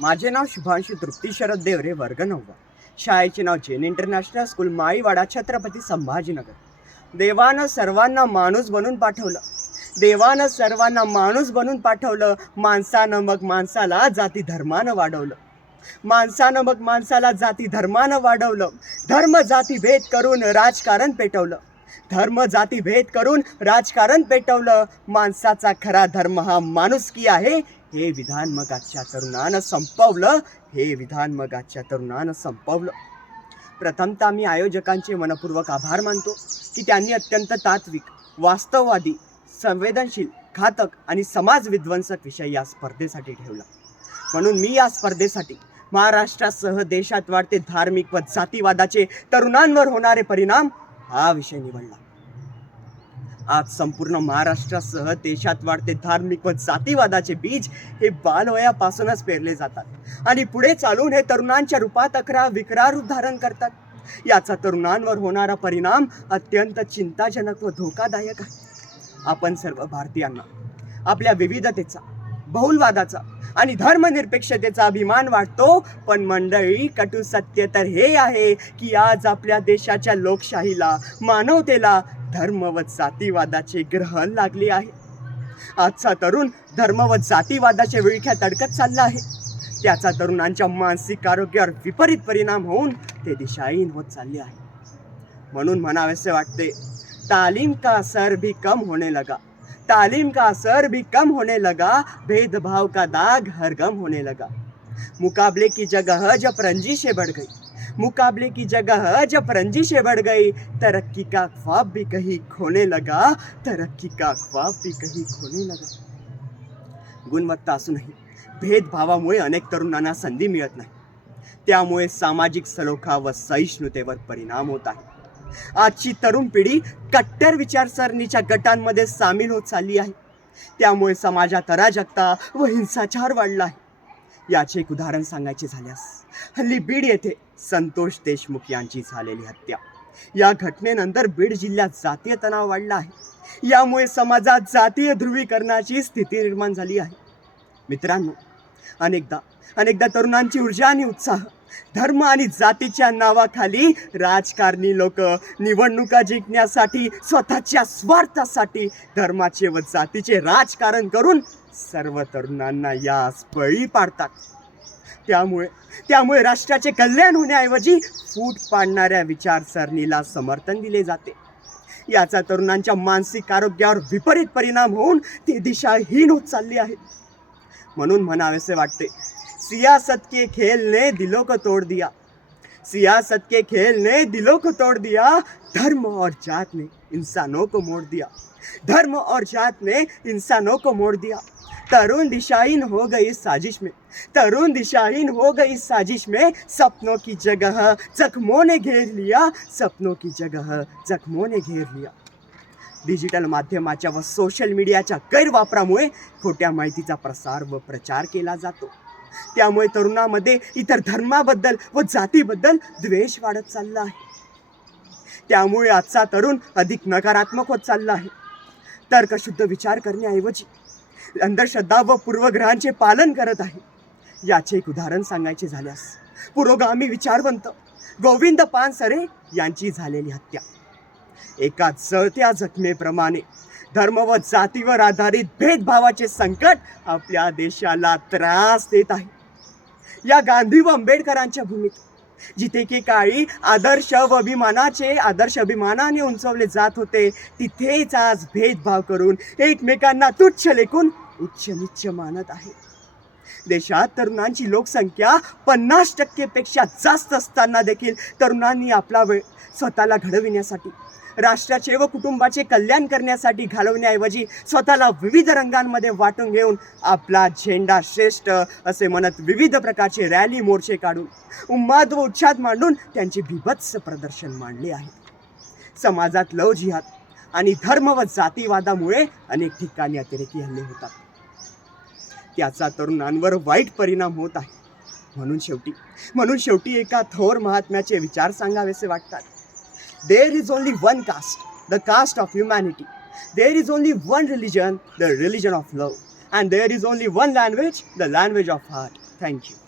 माझे नाव शुभांशु तृप्ती शरद देवरे वर्ग नववा. शाळेचे नाव जैन इंटरनॅशनल स्कूल माळीवाडा छत्रपती संभाजीनगर. देवानं सर्वांना माणूस बनून पाठवलं. देवानं सर्वांना माणूस बनून पाठवलं. माणसानं मग माणसाला जाती धर्मानं वाढवलं. माणसानं मग माणसाला जाती धर्मानं वाढवलं. धर्म जाती भेद करून राजकारण पेटवलं. धर्म जाती भेद करून राजकारण पेटवलं. माणसाचा खरा धर्म हा माणुसकी आहे. हे विधान मग आजच्या तरुणानं संपवलं. हे विधान मग आजच्या तरुणानं संपवलं. प्रथमतः मी आयोजकांचे मनपूर्वक आभार मानतो की त्यांनी अत्यंत तात्विक वास्तववादी संवेदनशील घातक आणि समाज विध्वंसक विषय या स्पर्धेसाठी ठेवला. म्हणून मी या स्पर्धेसाठी महाराष्ट्रासह देशात वाढते धार्मिक व जातीवादाचे तरुणांवर होणारे परिणाम हा विषय निवडला. आज संपूर्ण महाराष्ट्रासह देशात वाढते धार्मिक व जातीवादाचे बीज हे बालवयापासूनच पेरले जातात. आणि पुढे चालून हे तरुणांच्या रूपात अकरा विकरा रूप धारण करतात. याचा तरुणांवर होणारा परिणाम अत्यंत चिंताजनक व धोकादायक आहे. आपण सर्व भारतीयांना आपल्या विविधतेचा बहुलवादाचा आणि धर्मनिरपेक्षतेचा अभिमान वाटतो पण मंडळी कटू सत्य तर हे आहे की आज आपल्या देशाच्या लोकशाहीला मानवतेला धर्म व जातीवादाचे ग्रहण लागले आहे. आजचा तरुण धर्म व जातीवादाच्या विळख्यात अडकत चालला आहे. त्याचा तरुणांच्या मानसिक आरोग्यावर विपरीत परिणाम होऊन ते दिशाहीन होत चालले आहे. म्हणून म्हणावेसे वाटते तालीम का असर भी कम होने लगा? तालीम का असर भी कम होने लगा? भेदभाव का दाग हरगम होने लगा? मुकाबले की जगह जब रंजिशें बढ़ गई। मुकाबले की जगह जब रंजिशें बढ़ गई तरक्की का ख्वाब भी कहीं खोने लगा तरक्की का ख्वाब भी कहीं खोने लगा। गुणवत्ता असूनही भेदभावामुळे अनेक तरुणांना संधी मिळत नाही। त्यामुळे सामाजिक सलोखा व सहिष्णुतेवर परिणाम होत आहे। आजची तरुण पिढी कट्टर विचारसरणीच्या गटांमध्ये सामील होत चालली आहे। त्यामुळे समाजात अराजकता व हिंसाचार वाढला आहे। याचे एक उदाहरण सांगायचे झाल्यास हल्ली बीड येथे संतोष देशमुख यांची झालेली हत्या. या घटनेनंतर बीड जिल्ह्यात जातीय तणाव वाढला आहे. यामुळे समाजात जातीय ध्रुवीकरणाची स्थिती निर्माण झाली आहे. मित्रांनो अनेकदा अनेकदा तरुणांची ऊर्जा आणि उत्साह धर्म आणि जातीच्या नावाखाली राजकारणी लोक निवडणुका जिंकण्यासाठी स्वतःच्या स्वार्थासाठी धर्माचे व जातीचे राजकारण करून सर्व तरुणांना यास बळी पाडतात. त्यामुळे त्यामुळे राष्ट्राचे कल्याण होण्याऐवजी फूट पाडणाऱ्या विचारसरणीला समर्थन दिले जाते. याचा तरुणांच्या मानसिक आरोग्यावर विपरीत परिणाम होऊन ती दिशाहीन होत चालली आहे. म्हणून म्हणावेसे वाटते सियासत के खेल ने को तोड़ दिया. सियासत के खेल ने दिलों को तोड़ दिया. धर्म और जात ने इंसानों को मोड़ दिया. धर्म और जात ने इंसानों को मोड़ दिया. तरुण दिशाहीन हो गई इस साजिश में। तरुण दिशाहीन हो गई इस साजिश में। सपनों की जगह जख्मों ने घेर लिया। सपनों की जगह जख्मों ने घेर लिया। डिजिटल माध्यमाच्या व सोशल मीडियाच्या गैरवापरामुळे खोट्या माहितीचा प्रसार व प्रचार केला जातो. त्यामुळे तरुणामध्ये इतर धर्माबद्दल व जातीबद्दल द्वेष वाढत चालला आहे. त्यामुळे आजचा तरुण अधिक नकारात्मक होत चालला आहे. तर्कशुद्ध विचार करण्याऐवजी अंधश्रद्धा व पूर्वग्रहांचे पालन करत आहे. याचे एक उदाहरण सांगायचे झाल्यास पुरोगामी विचारवंत गोविंद पानसरे यांची झालेली हत्या. एका जळत्या जखमेप्रमाणे धर्म व जातीवर आधारित भेदभावाचे संकट आपल्या देशाला त्रास देत आहे. या गांधी व आंबेडकरांच्या भूमीत जिथे की काळी आदर्श व अभिमानाचे आदर्श अभिमानाने उंचवले जात होते तिथेच आज भेदभाव करून एकमेकांना तुच्छ लेखून उच्च निच्च मानत आहे. देशात तरुणांची लोकसंख्या पन्नास टक्केपेक्षा जास्त असताना देखील तरुणांनी आपला वेळ स्वतःला घडविण्यासाठी राष्ट्राचे व कुटुंबाचे कल्याण करण्यासाठी घालवण्याऐवजी स्वतःला विविध रंगांमध्ये वाटून घेऊन आपला झेंडा श्रेष्ठ असे म्हणत विविध प्रकारचे रॅली मोर्चे काढून उन्माद व उच्छाद मांडून त्यांचे बिभत्स प्रदर्शन मांडले आहे. समाजात लव जिहाद आणि धर्म व जातीवादामुळे अनेक ठिकाणी अतिरेकी हल्ले होतात. त्याचा तरुणांवर वाईट परिणाम होत आहे. म्हणून शेवटी म्हणून शेवटी एका थोर महात्म्याचे विचार सांगावेसे वाटतात. There is only one caste the caste of humanity there is only one religion the religion of love and there is only one language the language of heart thank you